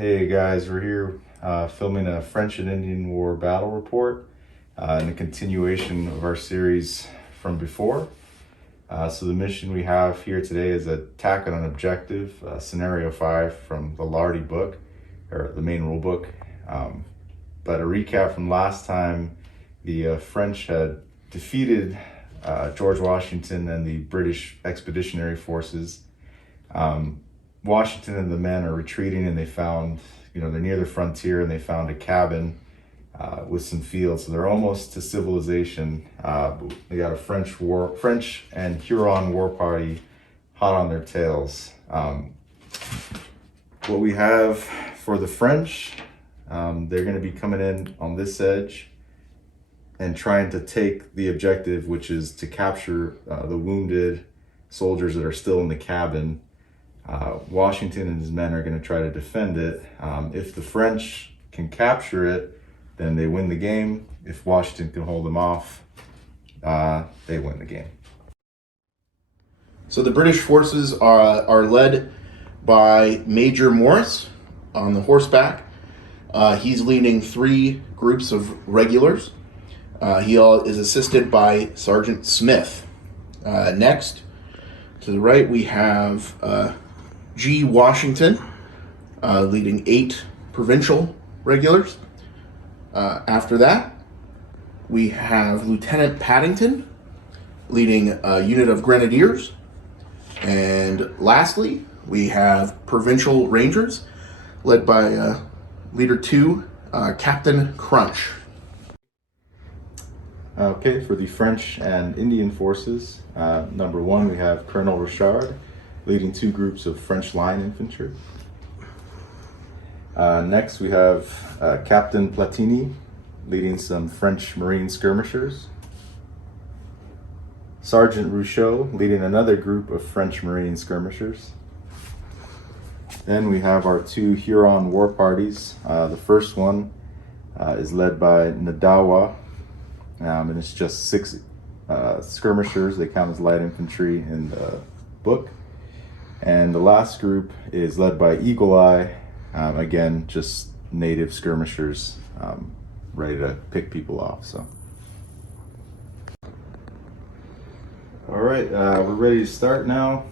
Hey guys, we're here filming a French and Indian War battle report in a continuation of our series from before. So the mission we have here today is attack on an objective, scenario 5 from the Lardy book, or the main rule book. But a recap from last time, the French had defeated George Washington and the British Expeditionary Forces. Washington and the men are retreating, and they found, they're near the frontier, and they found a cabin with some fields. So they're almost to civilization. They got a French and Huron war party hot on their tails. What we have for the French, they're going to be coming in on this edge and trying to take the objective, which is to capture the wounded soldiers that are still in the cabin. Washington and his men are going to try to defend it. If the French can capture it, then they win the game. If Washington can hold them off, they win the game. So the British forces are led by Major Morris on the horseback. He's leading 3 groups of regulars. He is assisted by Sergeant Smith. Next, to the right, we have G. Washington leading 8 provincial regulars. After that, we have Lieutenant Paddington leading a unit of grenadiers. And lastly, we have provincial rangers led by Leader 2, Captain Crunch. Okay, for the French and Indian forces, number 1, we have Colonel Richard leading 2 groups of French line infantry. Next, we have Captain Platinumi leading some French Marine skirmishers. Sergeant Rousseau leading another group of French Marine skirmishers. Then we have our 2 Huron war parties. The first one is led by Nadawa, and it's just 6 skirmishers. They count as light infantry in the book. And the last group is led by Eagle Eye, again, just native skirmishers, ready to pick people off. So, all right, we're ready to start now.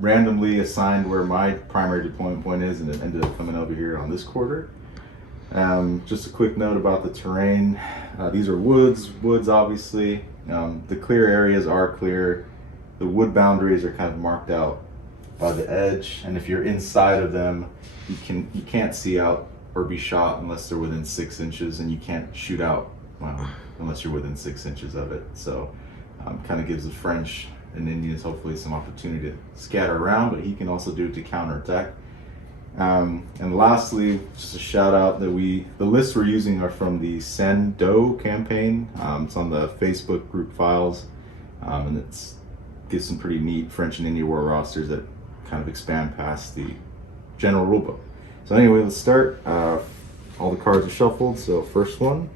Randomly assigned where my primary deployment point is, and it ended up coming over here on this quarter. Just a quick note about the terrain. These are woods obviously. The clear areas are clear. The wood boundaries are kind of marked out by the edge, and if you're inside of them, you can't see out or be shot unless they're within 6 inches, and you can't shoot out unless you're within 6 inches of it. So kind of gives the French and Indians hopefully some opportunity to scatter around, but he can also do it to counterattack. And lastly, just a shout out that the lists we're using are from the Sando campaign. It's on the Facebook group files, and it's gives some pretty neat French and Indian war rosters that kind of expand past the general rulebook. So anyway, let's start. All the cards are shuffled. So first one,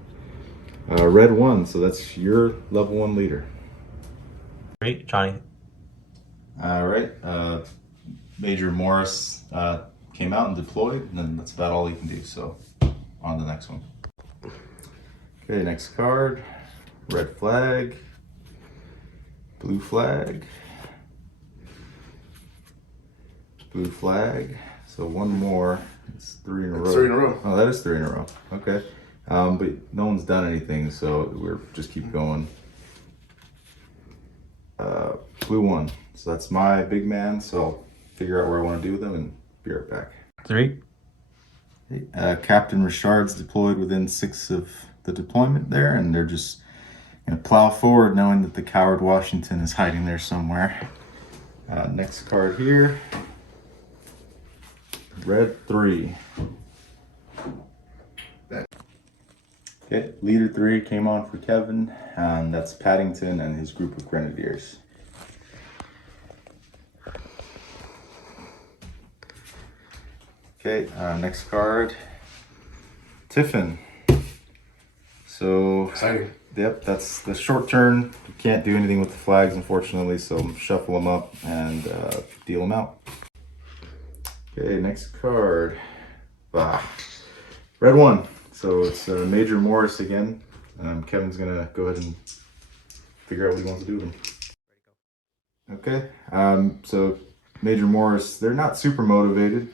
red 1. So that's your level 1 leader. Great, Johnny. All right. Major Morris came out and deployed, and then that's about all he can do. So on to the next one. Okay, next card, red flag. Blue flag, blue flag. So one more. It's 3 in a row. 3 in a row. Oh, that is 3 in a row. Okay. But no one's done anything, so we're just keep going. Blue 1. So that's my big man. So I'll figure out what I want to do with him and be right back. 3. Captain Richard's deployed within 6 of the deployment there, and they're just gonna plow forward knowing that the coward Washington is hiding there somewhere. Next card here, red 3. Okay, leader 3 came on for Kevin, and that's Paddington and his group of grenadiers. Okay, next card, Tiffin. So Exciting. Yep, that's the short turn. You can't do anything with the flags, unfortunately, so shuffle them up and deal them out. Okay, next card. Red 1. So it's Major Morris again. Kevin's gonna go ahead and figure out what he wants to do with him. Okay, so Major Morris, they're not super motivated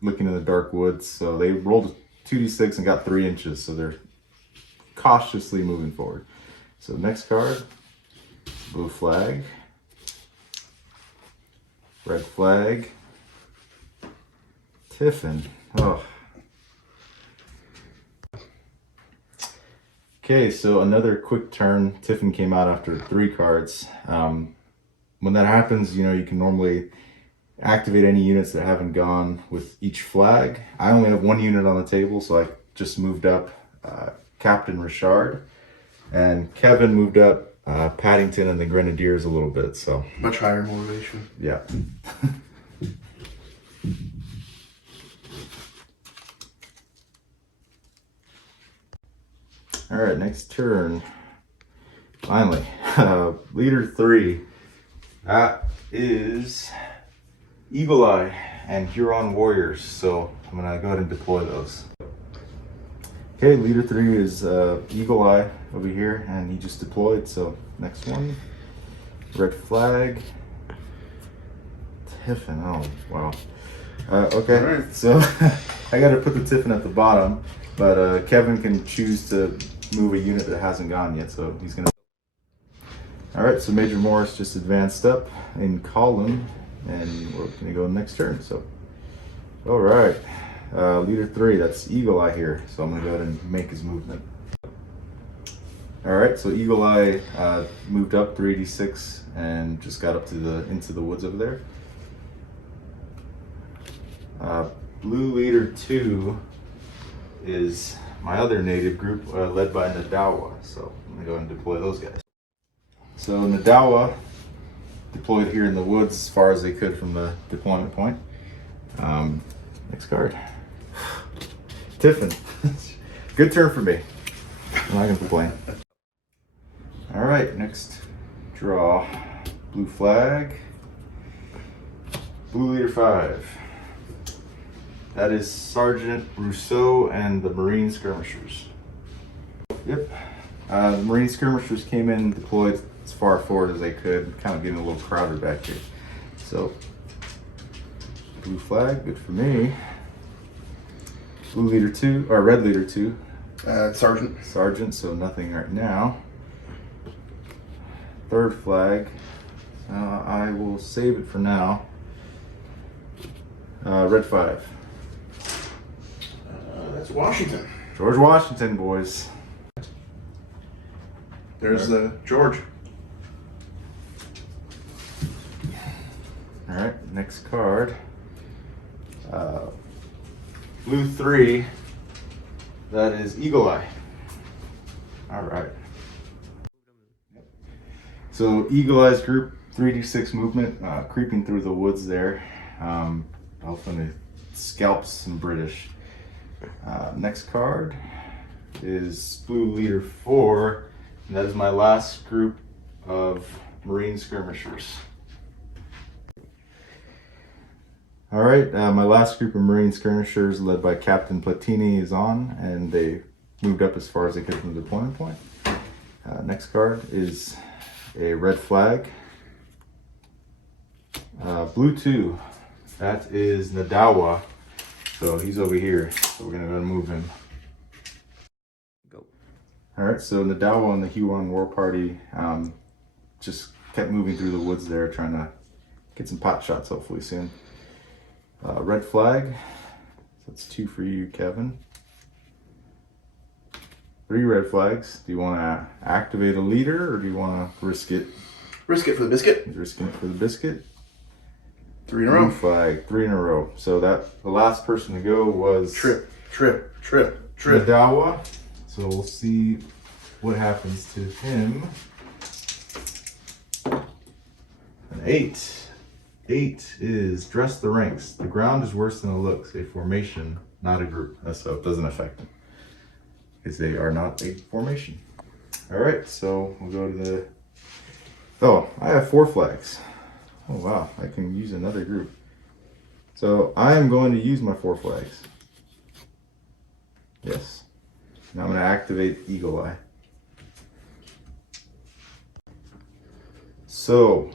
looking in the dark woods, so they rolled 2d6 and got 3 inches, so they're cautiously moving forward. So next card, blue flag, red flag, Tiffin. Oh. Okay, so another quick turn. Tiffin came out after 3 cards. When that happens, you can normally activate any units that haven't gone with each flag. I only have 1 unit on the table, so I just moved up Captain Richard, and Kevin moved up Paddington and the Grenadiers a little bit. So Much higher motivation. yeah. All right, next turn. Finally, leader 3. That is Eagle Eye and Huron Warriors. So I'm gonna go ahead and deploy those. Okay, leader 3 is Eagle Eye over here, and he just deployed. So next one, red flag, Tiffin. Oh wow. Okay, Alright. so I got to put the Tiffin at the bottom, but Kevin can choose to move a unit that hasn't gone yet. So he's gonna. All right, so Major Morris just advanced up in column, and we're gonna go next turn. So, all right, leader 3, that's Eagle Eye here. So I'm gonna go ahead and make his movement. All right, so Eagle Eye moved up 3d6 and just got up to into the woods over there. Blue leader 2 is my other native group led by Nadawa. So I'm gonna go ahead and deploy those guys. So Nadawa deployed here in the woods as far as they could from the deployment point. Next card. Tiffin. Good turn for me. I'm not gonna complain. All right, next draw. Blue flag. Blue leader 5. That is Sergeant Rousseau and the Marine Skirmishers. Yep. The Marine Skirmishers came in, deployed as far forward as they could, kind of getting a little crowded back here. So, blue flag, good for me. Blue leader 2, or red leader 2. Sergeant. Sergeant, so nothing right now. Third flag, I will save it for now. Red 5. That's Washington. George Washington, boys. There's George. All right, next card. Blue 3, that is Eagle Eye. All right. So Eagle Eye's group, 3d6 movement, creeping through the woods there. Hoping to scalp some British. Next card is Blue Leader 4, and that is my last group of Marine Skirmishers. All right, my last group of Marine Skirmishers led by Captain Platinumi is on, and they moved up as far as they could from the deployment point. Next card is a red flag. Blue 2, that is Nadawa. So he's over here. So we're gonna go and move him. Go. All right, so Nadawa and the Huron War Party just kept moving through the woods there, trying to get some pot shots hopefully soon. Red flag, so that's 2 for you, Kevin. 3 red flags. Do you want to activate a leader, or do you want to risk it? Risk it for the biscuit. He's risking it for the biscuit. 3 in a row. Blue flag, 3 in a row. So the last person to go was Trip. Nadawa. So we'll see what happens to him. An 8. 8 is dress the ranks. The ground is worse than it looks. A formation, not a group. So it doesn't affect them, because they are not a formation. All right, so we'll go to the. Oh, I have 4 flags. Oh wow, I can use another group. So I am going to use my 4 flags. Yes. Now I'm going to activate Eagle Eye. So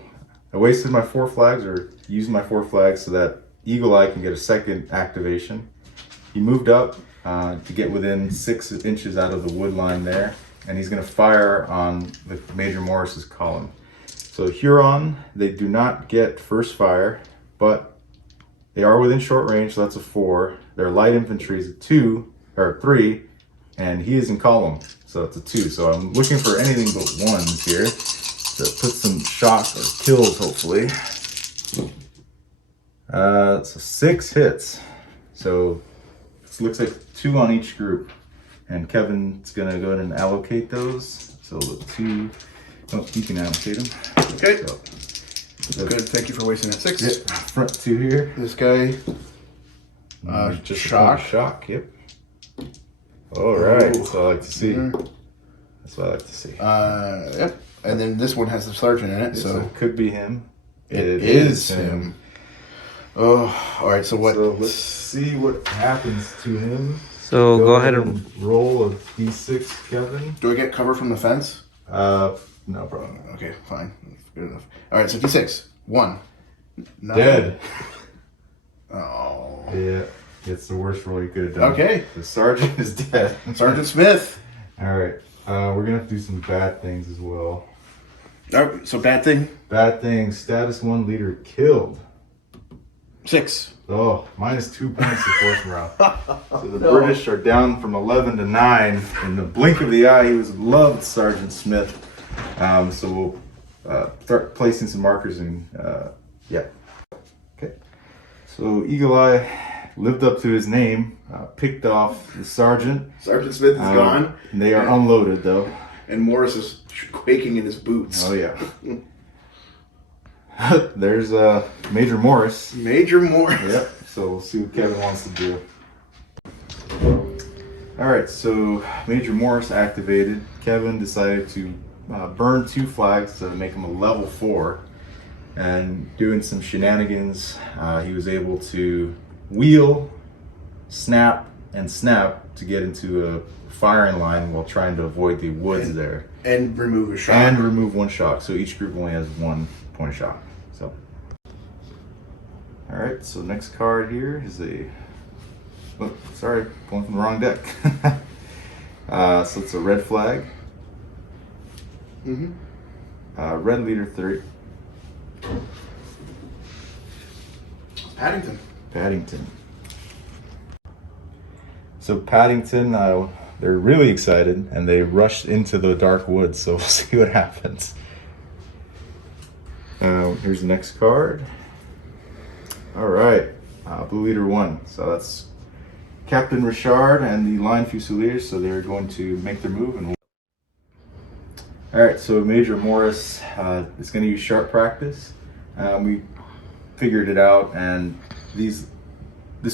I wasted my 4 flags, or used my 4 flags so that Eagle Eye can get a second activation. He moved up to get within 6 inches out of the wood line there, and he's going to fire on the Major Morris's column. So Huron, they do not get first fire, but they are within short range, so that's a 4. Their light infantry is a 2 or 3, and he is in column, so it's a 2. So I'm looking for anything but 1s here to put some shock or kills, hopefully. So 6 hits. So it looks like 2 on each group, and Kevin's gonna go ahead and allocate those. So the 2. Oh, you can allocate them. Okay. So, good. Thank you for wasting that 6. yep, front 2 here. This guy. Just shock. Shock. Yep. All right. Ooh. That's what I like to see. Mm-hmm. That's what I like to see. Yep. And then this one has the sergeant in it, So it could be him. it is him. Oh, all right. So what? So let's see what happens to him. So go ahead and roll a d6, Kevin. Do I get cover from the fence? No problem. Okay, fine. That's good enough. All right. So D6. 1. Dead. Oh. Yeah, it's the worst roll you could have done. Okay. The sergeant is dead. Sergeant Smith. All right. We're gonna have to do some bad things as well. Oh, so bad thing. Bad things. Status 1 leader killed. 6. Oh, minus 2 points to force morale. So the British are down from 11 to 9. In the blink of the eye, he was loved, Sergeant Smith. So we'll start placing some markers in. Yeah. Okay. So Eagle Eye lived up to his name, picked off the sergeant. Sergeant Smith is gone. And they are unloaded, though. And Morris is quaking in his boots. Oh, yeah. There's Major Morris. Major Morris. Yep. So we'll see what Kevin wants to do. All right. So Major Morris activated. Kevin decided to burn 2 flags to make him a level 4, and doing some shenanigans, he was able to wheel, snap, and snap to get into a firing line while trying to avoid the woods there. And remove a shot. And remove 1 shock. So each group only has 1 point of shock. So, all right. So next card here is a. Oh, sorry, pulling from the wrong deck. So it's a red flag. Mm-hmm. Red leader 3. Paddington. So Paddington, they're really excited and they rushed into the dark woods. So we'll see what happens. Here's the next card. All right, blue leader 1. So that's Captain Richard and the line fusiliers. So they're going to make their move. And all right, so Major Morris is going to use sharp practice. We figured it out, and this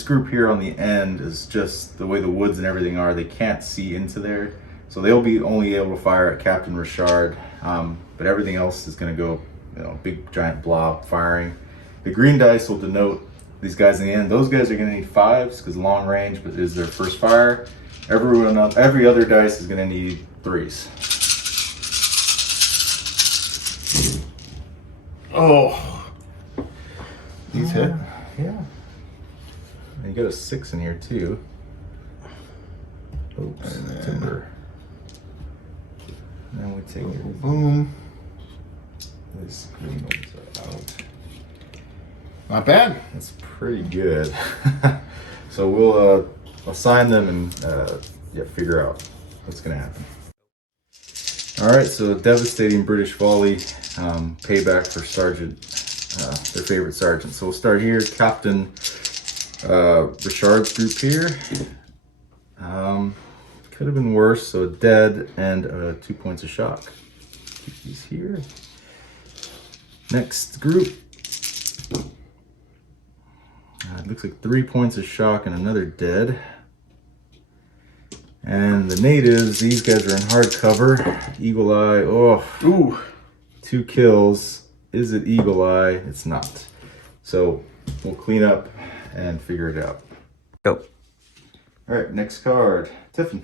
group here on the end is just the way the woods and everything are. They can't see into there, so they'll be only able to fire at Captain Richard. But everything else is going to go, big giant blob firing. The green dice will denote these guys in the end. Those guys are going to need 5s because long range, but is their first fire. Every other dice is going to need 3s. Oh. These hit. Yeah. And you got a 6 in here too. Oops. Timber. And then we take it. Boom. These green ones are out. Not bad. That's pretty good. So we'll assign them and figure out what's gonna happen. All right, so devastating British volley, payback for Sergeant, their favorite sergeant. So we'll start here, Captain Richard's group here. Could have been worse, so dead and 2 points of shock. Keep these here. Next group. It looks like 3 points of shock and another dead. And the natives, these guys are in hard cover. Eagle Eye, Ooh. 2 kills. Is it Eagle Eye? It's not. So we'll clean up and figure it out. Go. All right, next card, Tiffin.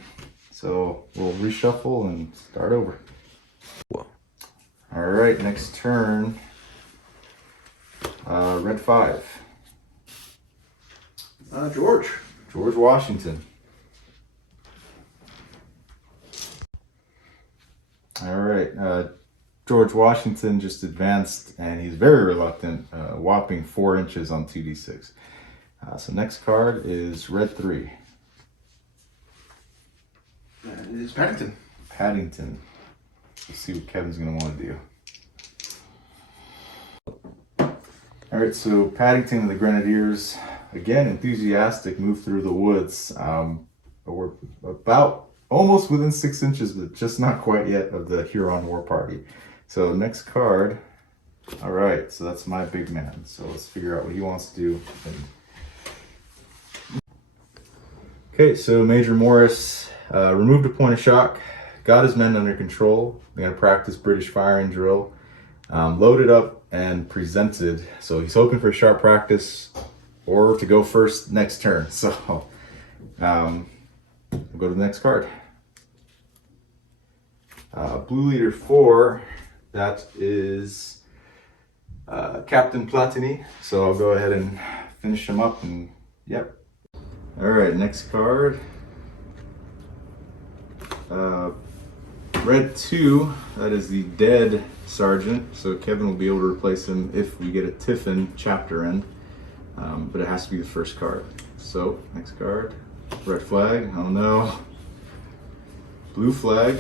So we'll reshuffle and start over. Whoa. All right, next turn, red 5. George. George Washington. All right, George Washington just advanced, and he's very reluctant, whopping 4 inches on 2d6. So next card is red 3. It is Paddington. Paddington. Let's see what Kevin's going to want to do. All right, so Paddington and the Grenadiers, again, enthusiastic, move through the woods. But we're about almost within 6 inches, but just not quite yet, of the Huron war party. So next card. All right, so that's my big man. So let's figure out what he wants to do. Okay, so Major Morris removed a point of shock, got his men under control. They're going to practice British firing drill, loaded up and presented. So he's hoping for sharp practice or to go first next turn. So we'll go to the next card. Blue leader 4, that is Captain Platinumi. So I'll go ahead and finish him up and yep. All right, next card. Red 2, that is the dead sergeant. So Kevin will be able to replace him if we get a Tiffin chapter in, but it has to be the first card. So next card, red flag, oh no. Blue flag.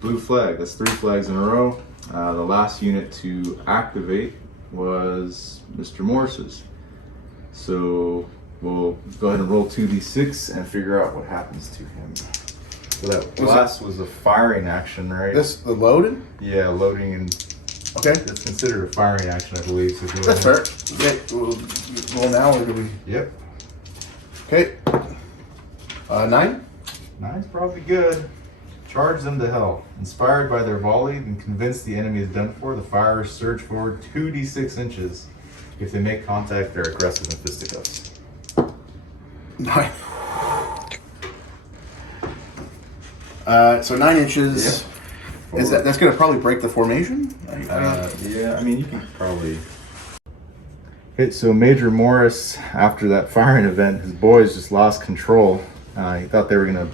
Blue flag, that's 3 flags in a row. The last unit to activate was Mr. Morris's. So we'll go ahead and roll 2d6 and figure out what happens to him. So that last was a firing action, right? This the loaded? Yeah, loading and Okay. it's considered a firing action, I believe. So go That's ahead. fair. Okay, we'll roll now or do we? Yep. Okay. 9? 9's probably good. Charge them to hell. Inspired by their volley and convinced the enemy is done for, the firers surge forward 2d6 inches. If they make contact, they're aggressive in fisticuffs. 9. So 9 inches. Yep. Is that's going to probably break the formation? Yeah, I mean, you can probably. Okay, so Major Morris, after that firing event, his boys just lost control. He thought they were going to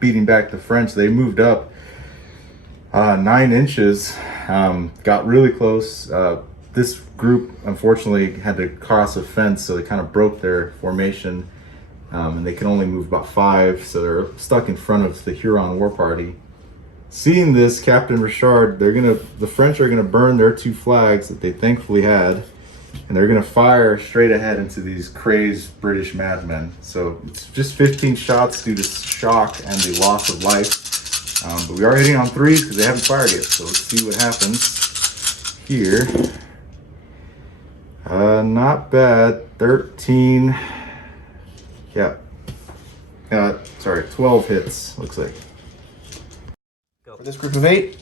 beating back the French. They moved up 9 inches, got really close. This group unfortunately had to cross a fence, so they kind of broke their formation, and they can only move about 5, so they're stuck in front of the Huron war party. Seeing this, Captain Richard, the French are gonna burn their 2 flags that they thankfully had, and they're gonna fire straight ahead into these crazed British madmen. So it's just 15 shots due to shock and the loss of life. But we are hitting on 3s because they haven't fired yet. So let's see what happens here. Not bad. 13. Yeah. 12 hits, looks like. For this group of 8.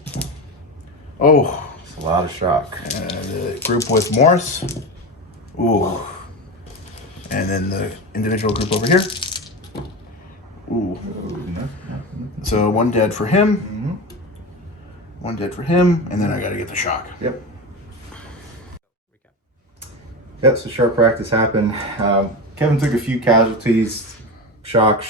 Oh. It's a lot of shock. The group with Morris. Ooh. And then the individual group over here. Ooh. So 1 dead for him. Mm-hmm. 1 dead for him. And then I got to get the shock. Yep. Yep, so sharp practice happened. Kevin took a few casualties. Shock,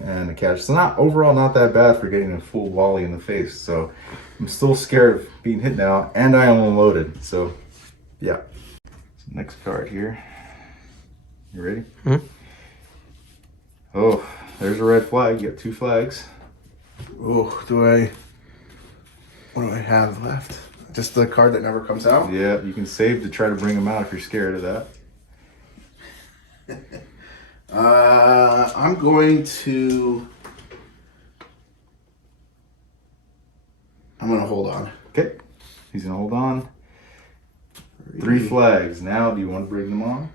and a catch. So overall not that bad for getting a full volley in the face. So I'm still scared of being hit now, and I am unloaded. So yeah. So next card here. You ready? Mm-hmm. Oh, there's a red flag. You got 2 flags. Oh, what do I have left? Just the card that never comes out? Yeah, you can save to try to bring them out if you're scared of that. I'm going to hold on. Okay, he's gonna hold on. 3 flags. Now, do you want to bring them on?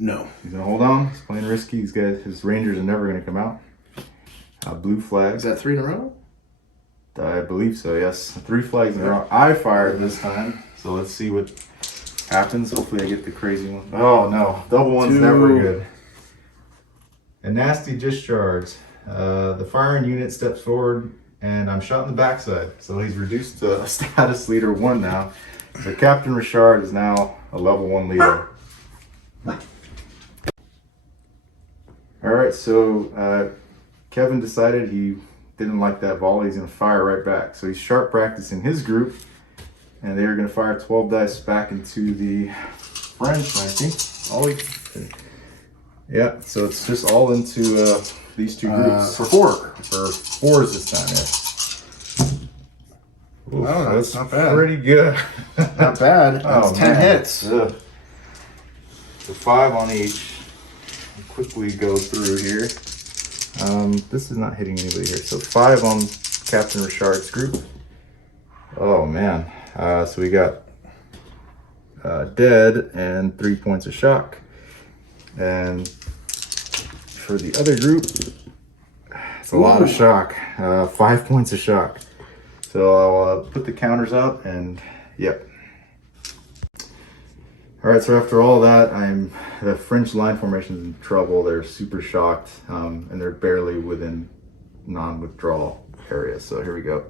No. He's gonna hold on. He's playing risky. His Rangers are never gonna come out. Blue flags. Is that 3 in a row? I believe so. Yes, 3 flags in a row. I fired this time, so let's see what Happens. Hopefully I get the crazy one. Oh no, double one's 2. never good. A nasty discharge. The firing unit steps forward and I'm shot in the backside. So he's reduced to a status leader 1 now. So Captain Richard is now a level 1 leader. Alright, so Kevin decided he didn't like that volley. He's going to fire right back. So he's sharp practicing his group. And they're going to fire 12 dice back into the French, I think. Yeah, so it's just all into these 2 groups. For 4. For 4s this time, yes. Oof, Oh, that's not bad. Pretty good. Not bad. That's 10 hits. Ugh. So 5 on each. I'll quickly go through here. This is not hitting anybody here. So 5 on Captain Richard's group. Oh man. So we got dead and 3 points of shock. And for the other group, it's a lot of shock. 5 points of shock. So I'll put the counters up and yep. All right, so after all that, the French line formation is in trouble. They're super shocked and they're barely within non-withdrawal area. So here we go.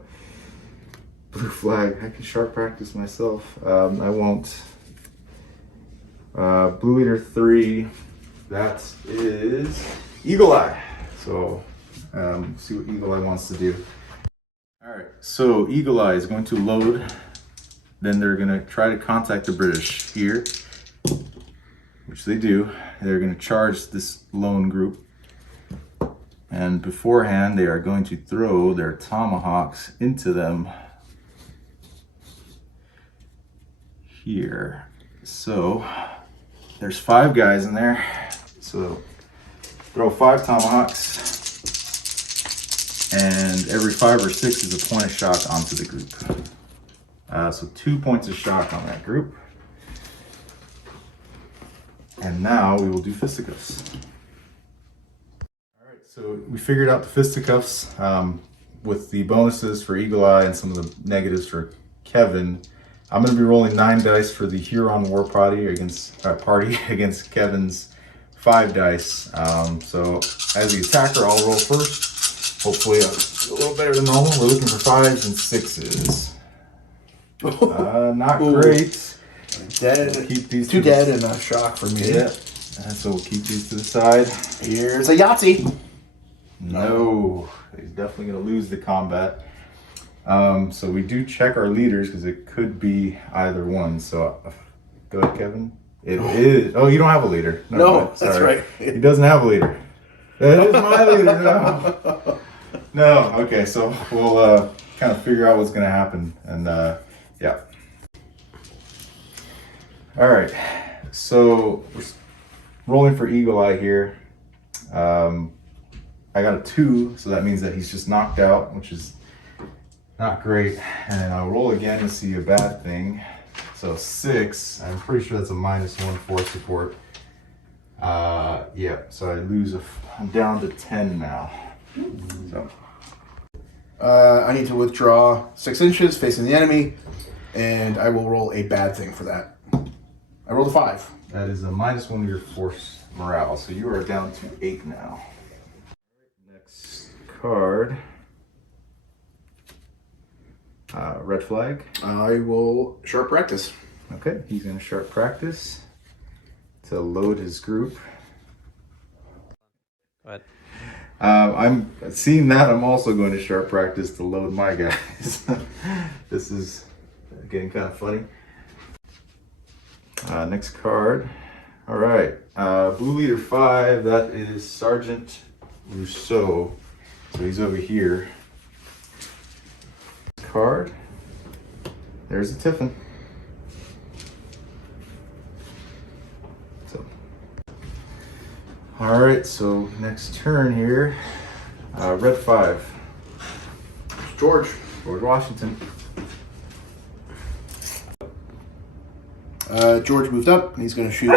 Blue flag. I can sharp practice myself. I won't. Blue leader 3. That is Eagle Eye. So see what Eagle Eye wants to do. All right. So Eagle Eye is going to load. Then they're going to try to contact the British here, which they do. They're going to charge this lone group. And beforehand, they are going to throw their tomahawks into them here. So there's 5 guys in there. So throw 5 tomahawks. And every 5 or 6 is a point of shock onto the group. So 2 points of shock on that group. And now we will do fisticuffs. All right, so we figured out the fisticuffs with the bonuses for Eagle Eye and some of the negatives for Kevin. I'm going to be rolling 9 dice for the Huron War Party against Kevin's 5 dice. So as the attacker, I'll roll first. Hopefully a little better than normal. We're looking for 5s and 6s. Not great. Dead. We'll keep these 2 dead and a shock for me. Yeah. So we'll keep these to the side. Here's a Yahtzee. No, he's definitely going to lose the combat. So we do check our leaders because it could be either one. So go ahead, Kevin. It is. Oh, you don't have a leader. No, that's right. He doesn't have a leader. That is my leader. No. No. Okay, so we'll kind of figure out what's going to happen. And yeah. All right. So we're rolling for Eagle Eye here. I got a 2, so that means that he's just knocked out, which is not great. And I'll roll again to see a bad thing. So 6. I'm pretty sure that's a -1 force support. Yeah. So I lose. I'm down to 10 now. So. I need to withdraw 6 inches facing the enemy, and I will roll a bad thing for that. I rolled a 5. That is a -1 of your force morale. So you are down to 8 now. Next card. Red flag. I will sharp practice. Okay, he's going to sharp practice to load his group. Go ahead. I'm seeing that. I'm also going to sharp practice to load my guys. This is getting kind of funny. Next card. All right, blue leader 5. That is Sergeant Rousseau. So he's over here. Card. There's a Tiffin. So, all right. So next turn here, red 5. George. George Washington. George moved up, and he's going to shoot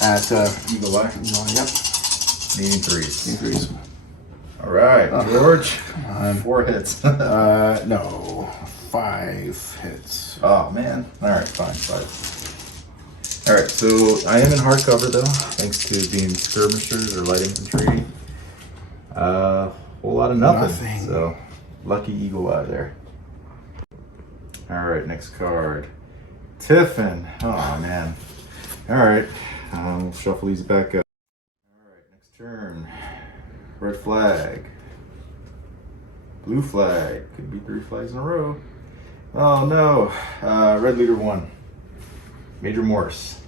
at Eagle Eye. Yep. Needing 3s. Need 3s. All right, George. Come on. 4 hits. No, 5 hits. Oh man. All right, fine. 5. All right, so I am in hardcover though, thanks to being skirmishers or light infantry. Whole lot of nothing. So lucky eagle eye there. All right, next card. Tiffin. Oh man. All right, we'll shuffle these back up. All right, next turn. Red flag. Blue flag. Could be 3 flags in a row. Oh no. Red leader 1. Major Morse.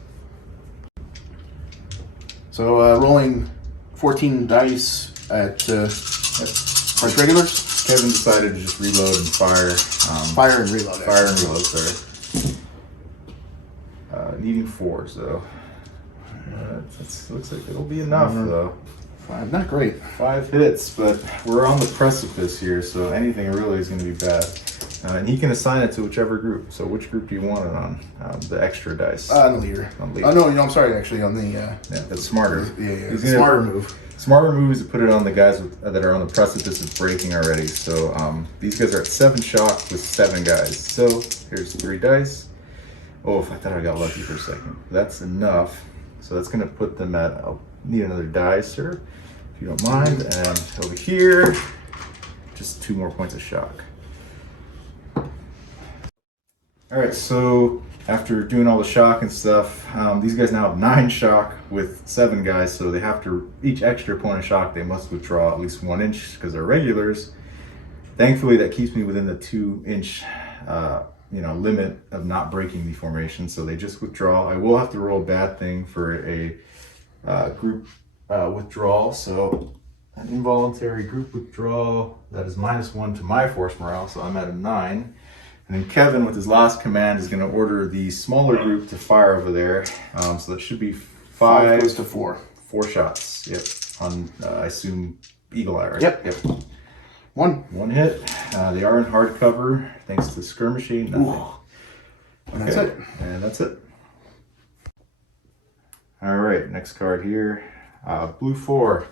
So rolling 14 dice at price regulars. Kevin decided to just reload and fire. Fire and reload. Fire and reload, sorry. Needing 4s though. Looks like it'll be enough though. 5, not great. 5 hits, but we're on the precipice here, so anything really is going to be bad. And he can assign it to whichever group. So which group do you want it on? The extra dice. On the leader. On leader. Oh no, I'm sorry. Actually, on the. Yeah, that's smarter. Yeah. Smarter move. Smarter move is to put it on the guys that are on the precipice of breaking already. So these guys are at 7 shock with 7 guys. So here's 3 dice. Oh, I thought I got lucky for a second. That's enough. So that's gonna put them at. I'll need another die, sir, if you don't mind. And over here, just 2 more points of shock. All right, so after doing all the shock and stuff, these guys now have 9 shock with 7 guys, so they have to, each extra point of shock, they must withdraw at least 1 inch because they're regulars. Thankfully, that keeps me within the 2-inch limit of not breaking the formation, so they just withdraw. I will have to roll a bad thing for a group withdrawal, so an involuntary group withdrawal, that is -1 to my force morale, so I'm at a 9. And then Kevin, with his last command, is going to order the smaller group to fire over there. So that should be 5 goes to 4. 4 shots. Yep. On, I assume, Eagle Eye, right? Yep. 1 hit. They are in hardcover, thanks to skirmishing. Nothing. And that's it. And that's it. All right, next card here. Blue 4.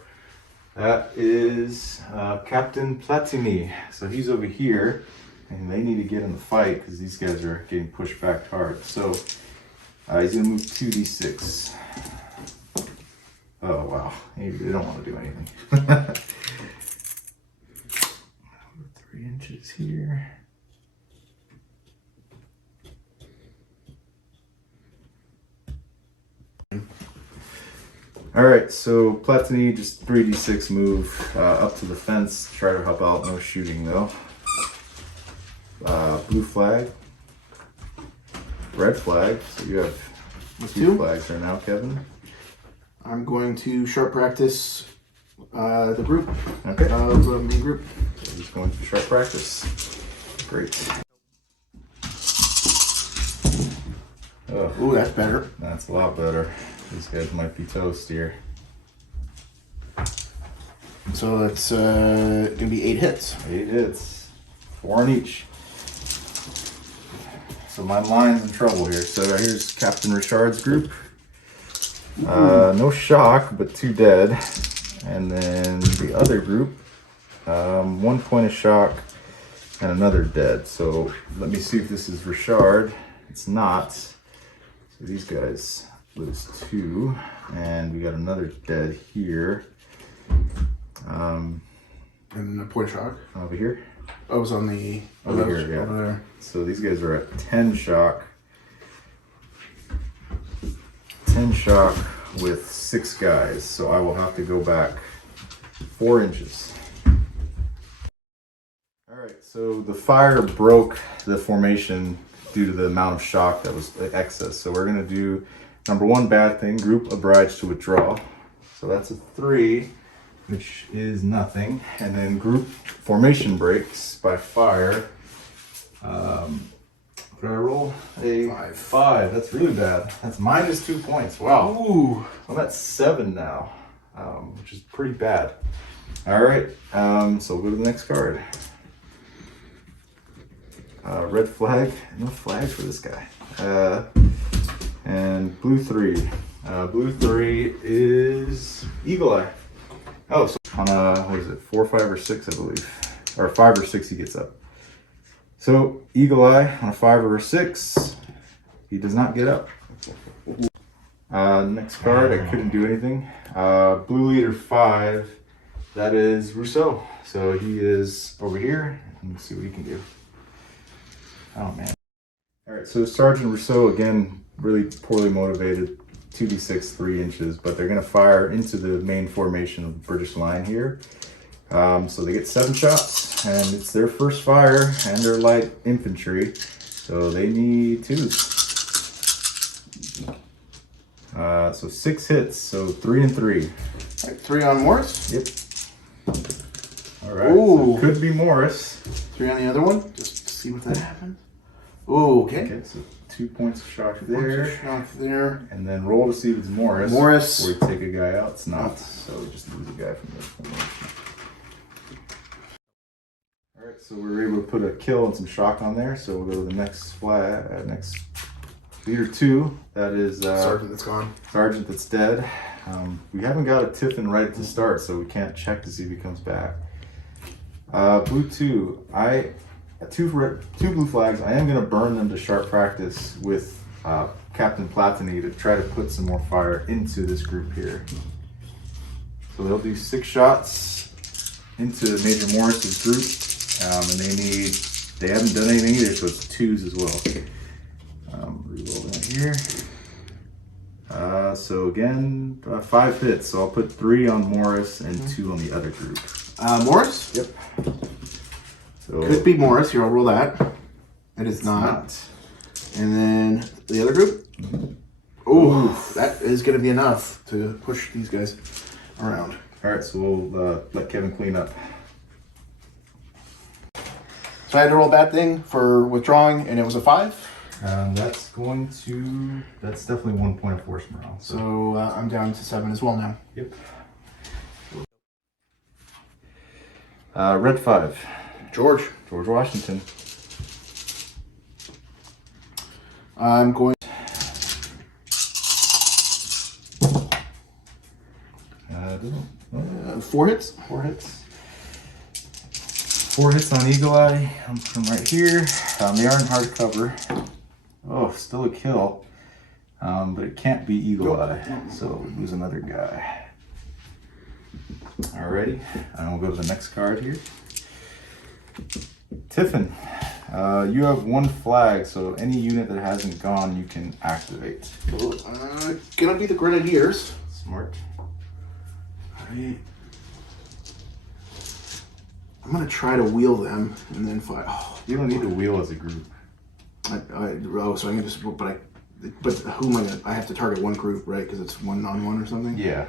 That is Captain Platinumi. So he's over here. And they need to get in the fight because these guys are getting pushed back hard. So he's going to move 2d6. Oh, wow. They don't want to do anything. 3 inches here. All right, so Platinumi, just 3d6 move up to the fence. Try to help out. No shooting, though. Blue flag, red flag. So you have 2 flags right now, Kevin. I'm going to sharp practice the group. Okay. The group. So just going to sharp practice. Great. Oh, Ooh, that's better. that's a lot better. These guys might be toast here. So that's gonna be 8 hits. 8 hits, 4 on each. So my line's in trouble here. So here's Captain Richard's group. No shock, but 2 dead. And then the other group, 1 point of shock and another dead. So let me see if this is Richard. It's not. So these guys lose 2. And we got another dead here. And a point of shock. Over here. I was on the Over here, yeah. over there. So these guys are at 10 shock. 10 shock with 6 guys. So I will have to go back 4 inches. All right, so the fire broke the formation due to the amount of shock that was excess. So we're gonna do number 1 bad thing, group obliged to withdraw. So that's a 3. Which is nothing. And then group formation breaks by fire. What did I roll? A 5. That's really bad. That's -2 points. Wow. Ooh. I'm at 7 now, which is pretty bad. All right, so we'll go to the next card. Red flag. No flags for this guy. And blue 3. Blue 3 is Eagle Eye. Oh, so on what is it, 4, 5, or 6, I believe. Or 5 or 6 he gets up. So Eagle Eye on a 5 or a 6, he does not get up. Next card, I couldn't do anything. Blue leader 5, that is Rousseau. So he is over here. Let's see what he can do. Oh man. Alright, so Sergeant Rousseau, again, really poorly motivated. 2d6, 3 inches, but they're going to fire into the main formation of the British line here. So they get 7 shots, and it's their first fire, and they're light infantry, so they need 2s. So 6 hits, so 3 and 3. All right, 3 on Morris. Yep. All right. Ooh. So could be Morris. 3 on the other one. Just to see what that happens. Ooh, okay. Okay, so 2 points of shock Points there. of shock there. And then roll to see if it's Morris. Morris. Or you take a guy out. It's not. So just lose a guy from this formation. All right, so we were able to put a kill and some shock on there. So we'll go to the next flag. Next leader 2. That is Sergeant that's gone. Sergeant that's dead. We haven't got a Tiffin right at the start, so we can't check to see if he comes back. Blue 2. Two blue flags. I am going to burn them to sharp practice with Captain Platinumi to try to put some more fire into this group here. So they'll do 6 shots into Major Morris's group, and they haven't done anything either, so it's 2s as well. Reroll that here. So again, 5 hits. So I'll put 3 on Morris and 2 on the other group. Morris? Yep. So Could be Morris. Here, I'll roll that. It is not. And then the other group? Oh, that is going to be enough to push these guys around. All right, so we'll let Kevin clean up. So I had to roll a bad thing for withdrawing, and it was a 5. That's definitely 1 point of force morale. So I'm down to 7 as well now. Yep. Red 5. George Washington. I'm going. 4 hits. 4 hits. 4 hits on Eagle Eye. I'm from right here. They are in hard cover. Oh, still a kill. But it can't be Eagle Eye. So we lose another guy. Alrighty. And we'll go to the next card here. Tiffin. You have 1 flag, so any unit that hasn't gone, you can activate. Gonna be the Grenadiers. Smart. Alright. I'm gonna try to wheel them and then fire. Oh, You don't need to wheel as a group. so I can just, but who am I gonna? I have to target one group, right? Because it's 1-on-1 or something. Yeah.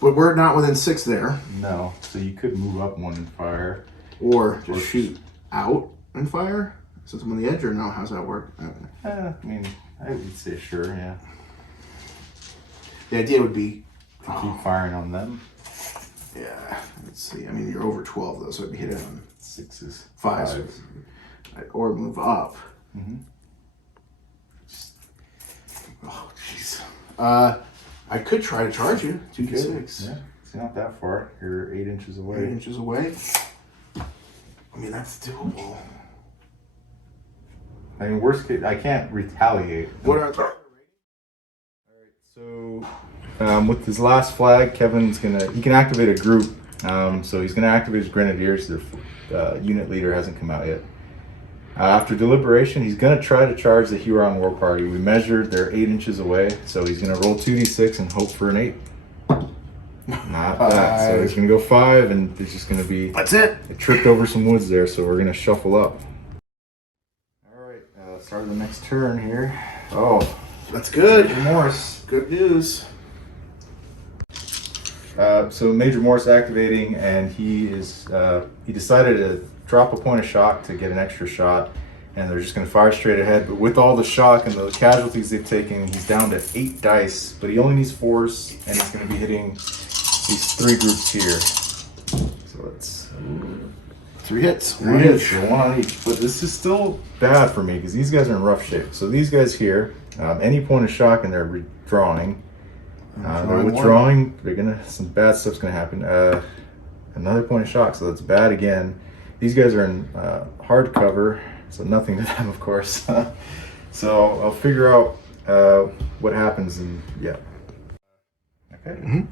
But we're not within 6 there, No. So you could move up 1 and fire. or just shoot out and fire. Since I'm on the edge, or no? How's that work? I mean, I would say sure, yeah. The idea would be, Keep firing on them. yeah. Let's see. I mean, you're over 12 though, so I'd be hitting on 6s. 5s. Or move up. Mm-hmm. Oh, jeez. I could try to charge you. 2d6. Yeah, it's not that far. You're 8 inches away. 8 inches away. I mean, that's doable. I mean, worst case, I can't retaliate. What are the... So, with his last flag, Kevin's he can activate a group. So he's gonna activate his Grenadiers. The unit leader hasn't come out yet. After deliberation, he's gonna try to charge the Huron War Party. We measured; they're 8 inches away. So he's gonna roll 2d6 and hope for an 8. Not that. So he's gonna go 5, and there's just gonna be. That's it. I tripped over some woods there, so we're gonna shuffle up. All right, start of the next turn here. Oh, That's good. Morris. Good news. So Major Morris activating, and he decided to drop a point of shock to get an extra shot, and they're just going to fire straight ahead. But with all the shock and the casualties they've taken, he's down to 8 dice, but he only needs 4s, and he's going to be hitting these 3 groups here. So it's 3 hits. 3 hits, so 1 on each. But this is still bad for me because these guys are in rough shape. So these guys here, any point of shock, and they're withdrawing. They're withdrawing. Some bad stuff's gonna happen. Another point of shock, so that's bad again. These guys are in hard cover, so nothing to them, of course. So I'll figure out what happens and yeah. Okay.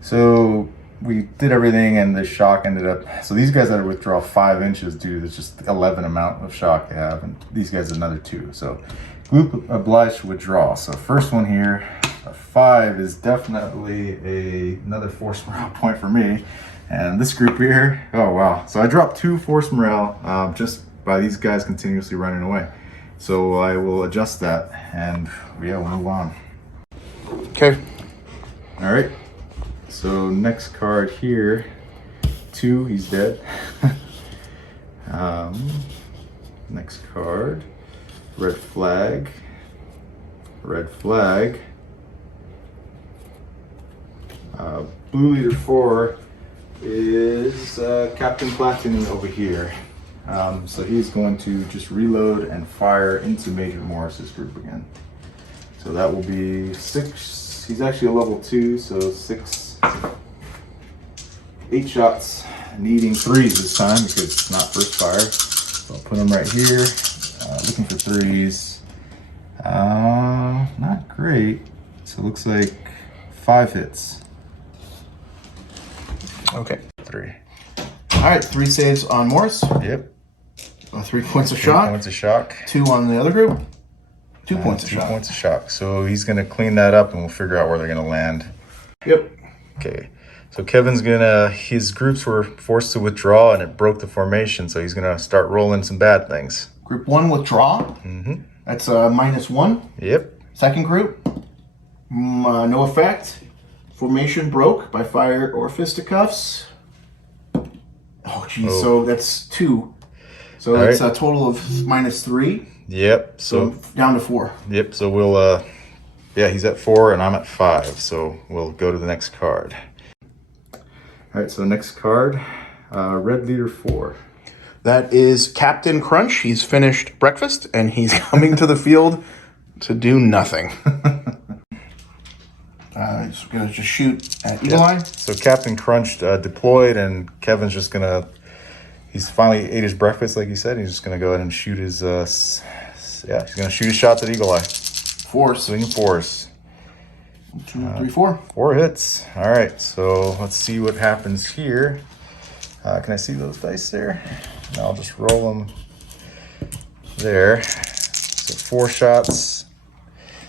So we did everything and the shock ended up, so these guys had to withdraw 5 inches due to just 11 amount of shock they have, and these guys another 2. So group obliged to withdraw. So first one here, a 5 is definitely another force morale point for me. And this group here, oh wow. So I dropped 2 force morale just by these guys continuously running away. So I will adjust that and yeah, we'll move on. Okay. All right. So next card here, 2, he's dead. Next card, red flag, red flag. Blue leader 4 is Captain Platinumi over here. So he's going to just reload and fire into Major Morris's group again. So that will be 6. He's actually a level 2, so 8 shots, needing 3s this time because it's not first fire. So I'll put him right here, looking for 3s. Not great. So it looks like 5 hits. Okay. 3. All right, 3 saves on Morris. Yep. 3 points of 3 shock. points of shock. 2 on the other group. 2 points of 2 shock. points of shock. So he's gonna clean that up and we'll figure out where they're gonna land. Yep. Okay. So Kevin's his groups were forced to withdraw and it broke the formation. So he's gonna start rolling some bad things. Group 1 withdraw. That's -1. Yep. Second group, no effect. Formation broke by fire or fisticuffs. Oh, geez. Oh. So that's 2. So All it's right. a total of -3. Yep. So down to 4. Yep, so we'll, yeah, he's at 4 and I'm at 5, so we'll go to the next card. All right, so next card, red leader 4. That is Captain Crunch. He's finished breakfast and he's coming to the field to do nothing. He's going to just shoot at Eagle Eye. So Captain Crunch deployed and Kevin's just gonna, he's finally ate his breakfast like he said. He's just gonna go ahead and shoot his, yeah, he's gonna shoot his shots at Eagle Eye. 4. Swinging 4s. 2, 3, 4. 4 hits. All right, so let's see what happens here. Can I see those dice there? No, I'll just roll them there. So 4 shots.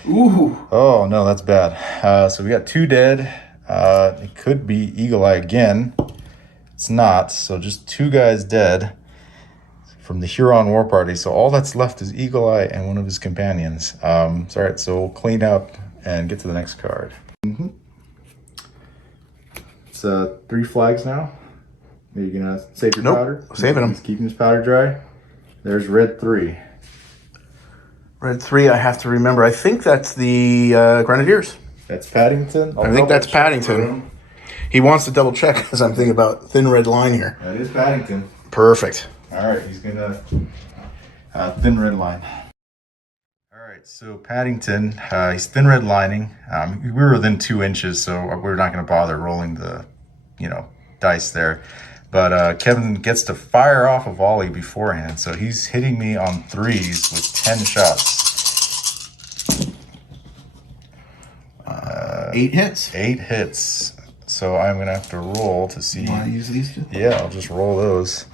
Ooh. Oh no, that's bad. So we got 2 dead. It could be Eagle Eye again. It's not. So just 2 guys dead from the Huron War Party. So all that's left is Eagle Eye and one of his companions. All right, so we'll clean up and get to the next card. It's 3 flags now. Are you gonna save your powder? Saving them. He's keeping his powder dry. There's red 3. Red 3, I have to remember. I think that's the Grenadiers. That's Paddington. I think that's Paddington. He wants to double check because I'm thinking about thin red line here. That is Paddington. Perfect. All right, he's gonna thin red line. All right, so Paddington, he's thin red lining. We were within 2 inches, so we're not gonna bother rolling the, dice there. But Kevin gets to fire off a volley beforehand, so he's hitting me on 3s with 10 shots. 8 hits. 8 hits. So I'm gonna have to roll to see. You want to use these two? Yeah, I'll just roll those.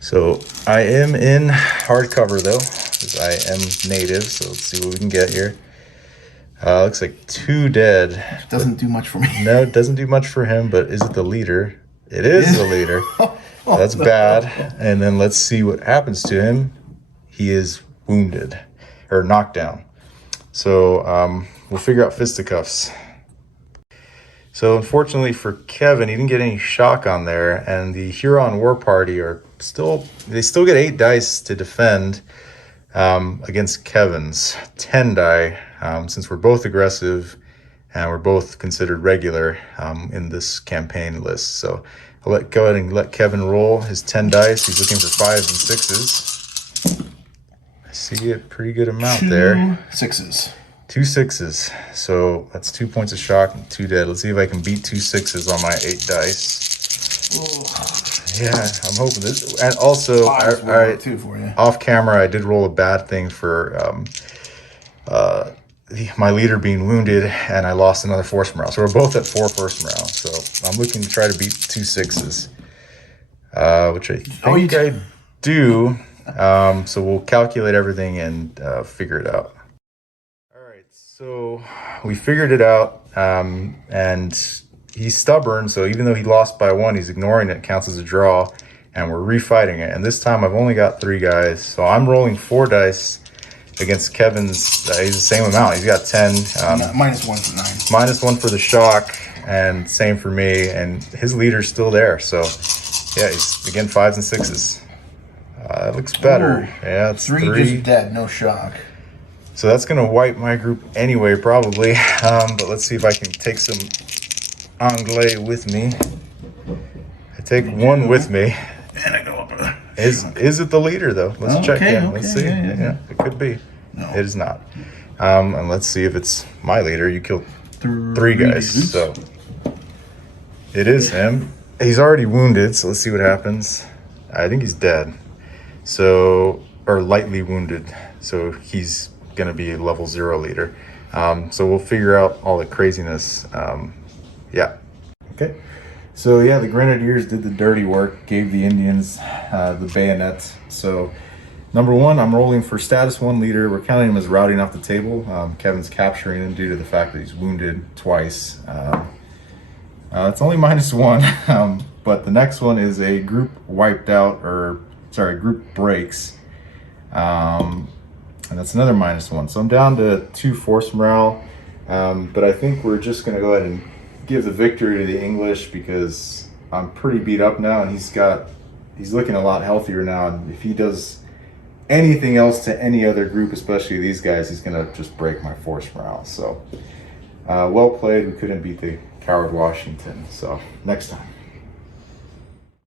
So I am in hardcover though, because I am native. So let's see what we can get here. Looks like 2 dead. Doesn't do much for me. No, it doesn't do much for him, but is it the leader? It is the leader. That's bad. And then let's see what happens to him. He is wounded or knocked down. So we'll figure out fisticuffs. So unfortunately for Kevin, he didn't get any shock on there, and the Huron War Party still get 8 dice to defend against Kevin's 10 die, since we're both aggressive and we're both considered regular in this campaign list. So I'll go ahead and let Kevin roll his 10 dice. He's looking for 5s and 6s. I see a pretty good amount there. 2 6s. 2 6s. So that's 2 points of shock and 2 dead. Let's see if I can beat 2 6s on my 8 dice. Whoa. Yeah, I'm hoping this. And also, Two for you. off camera, I did roll a bad thing for my leader being wounded, and I lost another force morale. So we're both at 4 force morale. So I'm looking to try to beat 2 6s, which I think I do. So we'll calculate everything and figure it out. All right, so we figured it out, and he's stubborn. So even though he lost by 1, he's ignoring it. Counts as a draw, and we're refighting it. And this time I've only got 3 guys, so I'm rolling 4 dice. Against Kevin's, he's the same amount. He's got 10. -1 for 9. -1 for the shock, and same for me. And his leader's still there. So, yeah, he's again 5s and 6s. That looks better. Ooh, yeah, it's 3 just dead, no shock. So that's gonna wipe my group anyway, probably. But let's see if I can take some Anglais with me. I take 1 with me. And I go up. Is it the leader though? Let's check in. Let's see. Yeah. It could be. No. It is not. And let's see if it's my leader. You killed 3 guys, dudes. so it is him. He's already wounded, so let's see what happens. I think he's dead. So, or lightly wounded. So he's gonna be a level 0 leader. So we'll figure out all the craziness. Yeah. Okay. So yeah, the Grenadiers did the dirty work, gave the Indians the bayonet. So number 1, I'm rolling for status 1 leader. We're counting him as routing off the table. Kevin's capturing him due to the fact that he's wounded twice. It's only -1, but the next one is a group wiped out, or sorry, group breaks. And that's another -1. So I'm down to 2 force morale, but I think we're just gonna go ahead and give the victory to the English because I'm pretty beat up now, and he's looking a lot healthier now. And if he does anything else to any other group, especially these guys, he's gonna just break my force morale. So well played. We couldn't beat the coward Washington. So next time.